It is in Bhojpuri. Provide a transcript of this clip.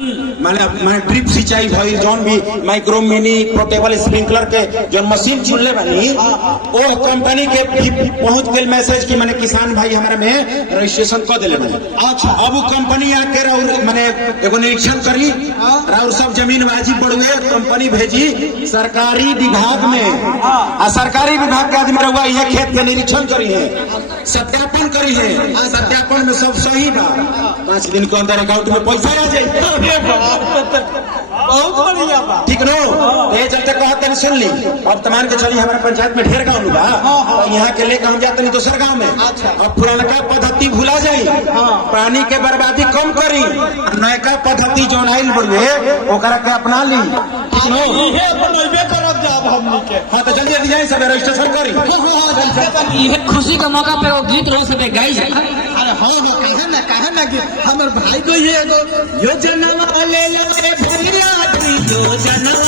माने ड्रिप सिंचाई भई जौन भी माइक्रो मिनी पोर्टेबल स्प्रिंकलर के जो मशीन चुनले बनी वो कंपनी के पहुंच गए मैसेज की माने किसान भाई हमारे में रजिस्ट्रेशन कर दिले बनी। अच्छा अब वो कंपनी आके माने एगो निरीक्षण करी और सब जमीन वाजिब बढ़ुए कंपनी भेजी सरकारी विभाग में आ सरकारी विभाग के आदमी रहुआ ये खेत के निरीक्षण करी है सत्यापन करी है सत्यापन में सब सही बा 5 दिन के अंदर अकाउंट में पैसा आ जाए बहुत बढ़िया बा ठीक नो ये चलते कहत तनी सुन ली अब तमान के चली हमारे पंचायत में ढेर गाँव बा यहाँ के लेकर हम जाते नहीं दूसर गाँव में अब पुरानका पद्धति भूला जाई पानी के बर्बादी कम करी नयका पद्धति जो आइल बढ़े ओकरा के अपना ली ठीक नो इहे बनैबे करब जाब हमनी के। हाँ तो जल्दी जल्दी जाए सब रजिस्ट्रेशन करी ये खुशी का मौका पे वो गीत रो सब गाई जाए। अरे हाँ कहे ना कि हमर भाई को ये एगो योजना ले ले भैया योजना